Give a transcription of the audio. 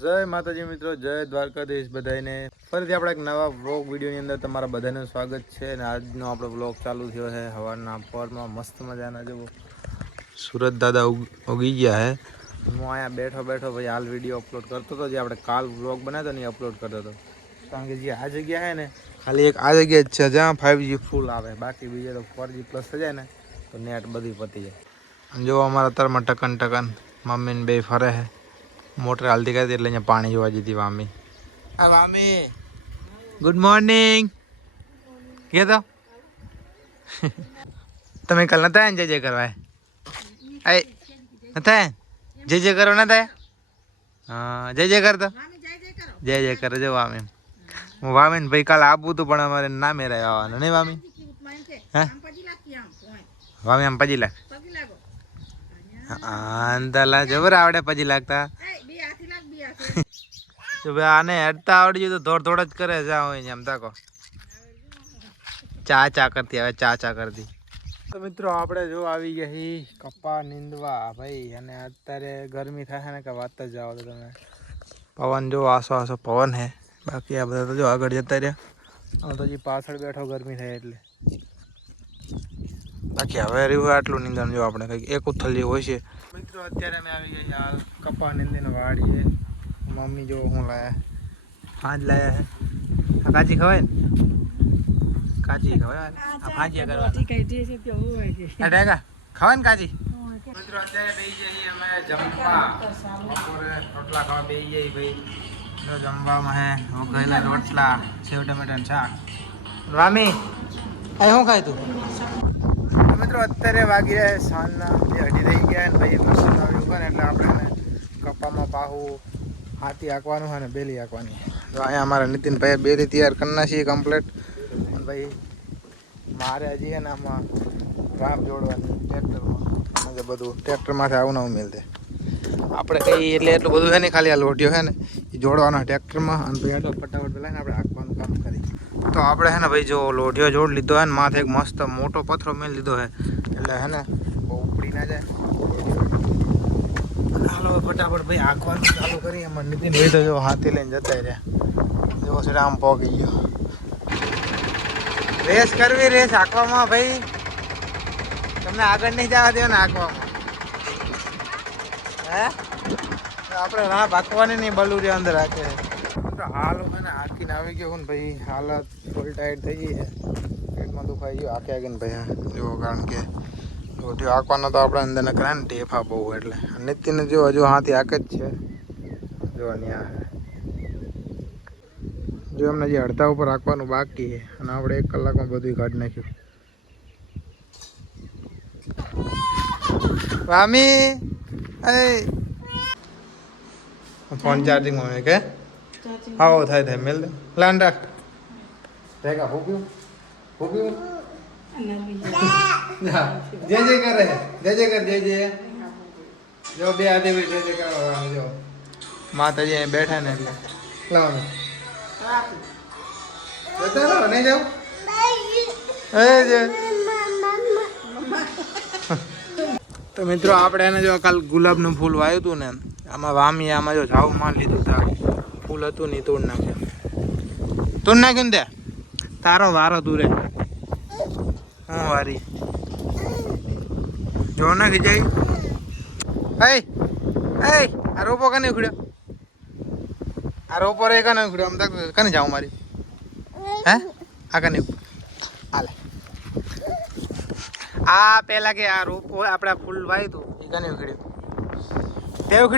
જય માતાજી મિત્રો, જય દ્વારકાધીશ બધાને. ફરીથી આપણે એક નવા વ્લોગ વિડીયોની અંદર તમારા બધાનું સ્વાગત છે. અને આજનો આપણો વ્લોગ ચાલુ થયો છે સવારના પરમાં. મસ્ત મજાના જેવો સુરત દાદા ઉગી ગયા છે. હું અહીંયા બેઠો ભાઈ હાલ વિડીયો અપલોડ કરતો હતો. જે આપણે કાલ વ્લોગ બનાવ્યો ને એ અપલોડ કરતો હતો. કારણ કે જે આ જગ્યા છે ને ખાલી એક આ જગ્યા જ છે જ્યાં 5G ફૂલ આવે. બાકી બીજે તો 4G પ્લસ થઈ જાય ને તો નેટ બધી પતી જાય. અને જો અમારા અત્યારમાં ટકન મમ્મીને બે ફરે છે. મોટર હાલતી કરતી એટલે અહીંયા પાણી જોવા જતી વામી. હા વામી, ગુડ મોર્નિંગ. કે તો તમે કાલ નતા ને જય કરવા? નતા જય કરો નતા? હા જય કરતો જય કરો. જો વામી હું વામી ને ભાઈ કાલે આપવું હતું પણ અમારે ના મેળાય આવવાનું નહીં વામી. હા વામી આમ 5 લાખ અંતલા જબર આવડે 5 લાખતા. આને હેડતા આવડી ગયું તો થોડ જ કરે જા હોય એમ તાકો ચા કરતી હવે ચા કરતી. તો મિત્રો આપણે જો આવી ગયા કપા નીંદવા ભાઈ. અને અત્યારે ગરમી થાય ને કે વાત જ જાઓ તો તમે. પવન જો આસો પવન હે. બાકી આ બધા તો જો આગળ જતા રહ્યા. તો હજી પાછળ બેઠો ગરમી થાય એટલે. બાકી હવે રહ્યું આટલું નીંદણ જો આપણે કંઈક એક ઉથલ જેવું હોય છે. મિત્રો અત્યારે અમે આવી ગયા હાલ કપા નીંદીને વાડીએ. મમ્મી જો હું લાયા ફાંજ લાયા હે. આ કાચી ખવાય ને? કાચી ખવાય આ ફાંજિયા કરવાની ખવાય ને કાચી. મિત્રો અત્યારે બેસી જઈએ અમે જમવા. બપોરે રોટલા ખાવા બેસી જઈએ ભાઈ. જો જમવામાં હે ગયેલા રોટલા, સેવ ટમેટાનું શાક. રામી અહીં શું ખાય તું? મિત્રો અત્યારે વાગી રહ્યા સાંજના 2:30 થઈ ગયા ને ભાઈ મશીન આવ્યું હોય ને એટલે આપણે કપામાં પાહું હાથી હાંકવાનું હોય ને બેલી હાંકવાની. તો અહીંયા અમારા નીતિનભાઈ બેલી તૈયાર કરી નાખીએ કમ્પ્લીટ. અને ભાઈ મારે હજી છે ને આમાં રાપ જોડવાની ટ્રેક્ટરમાં. બધું ટ્રેક્ટરમાંથી આવું ના મેળ દે આપણે કંઈ એટલે એટલું બધું છે ને. ખાલી આ લોઢિયો છે ને એ જોડવાનો ટ્રેક્ટરમાં. અને ભાઈ આટલો ફટાફટ પેલા ને આપણે હાંકવાનું કામ કરી. તો આપણે છે ને ભાઈ જો લોઢિયો જોડ લીધો હે ને માથે એક મસ્ત મોટો પથરો મેળ લીધો હે એટલે હે ને બહુ ઉપડી ના જાય. હાલો ફટાફટ ભાઈ હાંકવાનું ચાલુ કરી. એમાં નીતિન ભાઈ તો જો હાથી લઈને જતા રહ્યા. જો છે આમ પોગી ગયો. રેસ કરવી, રેસ હાંકવામાં ભાઈ તમને આગળ નહીં જવા દે ને હાંકવામાં. હે આપણે ના હાંકવાની નહીં બલુરી અંદર હાંકે. હાલ મને હાંકીને આવી ગયો ને ભાઈ. હાલત ફૂલ ટાઈટ થઈ ગઈ છે. પેટમાં દુખાઈ ગયો હાંકે ને ભાઈ. જો કારણ કે રોટીઓ હાંકવાનો તો આપણે અંદરને કરાય ને ટેફા બહુ એટલે. નીતિને જો હજુ હાથી હાંકે જ છે. જો ત્યાં જો એમને જે અડધા ઉપર હાંકવાનું બાકી છે. અને આપણે 1 કલાકમાં બધું કાઢી નાખ્યું. વામી ફોન ચાર્જિંગમાં હોય કે આવો થાય મેલ દે લાન રાખ. ભેગા ભૂગ્યું જય કરે જય જો બે આદે જય કરવા જો માતાજી અહીં બેઠા ને એટલે લાવવાનું જતા રહો નહીં જાવ. તો મિત્રો આપણે એને જો કાલ ગુલાબનું ફૂલ વાવ્યું હતું ને આમાં વામી આમાં જો ઝાવ માર લીધું હતું. ફૂલ હતું નહીં તોડ નાખ્યું. તોડ નાખ્યું ને તે તારો વારો તું રે. હું વારી જો નાખી જાય. આ રોપો કને ઉખડ્યો? આ રોપો રે કને ઉખડ્યો? આમ તક કને જાઉં મારી? હે આ કને હાલે આ પેલા કે આ રોપો આપણા ફૂલ વાવ્યું હતું એ કને ઉખડ્યું તે ઉખડ્યું.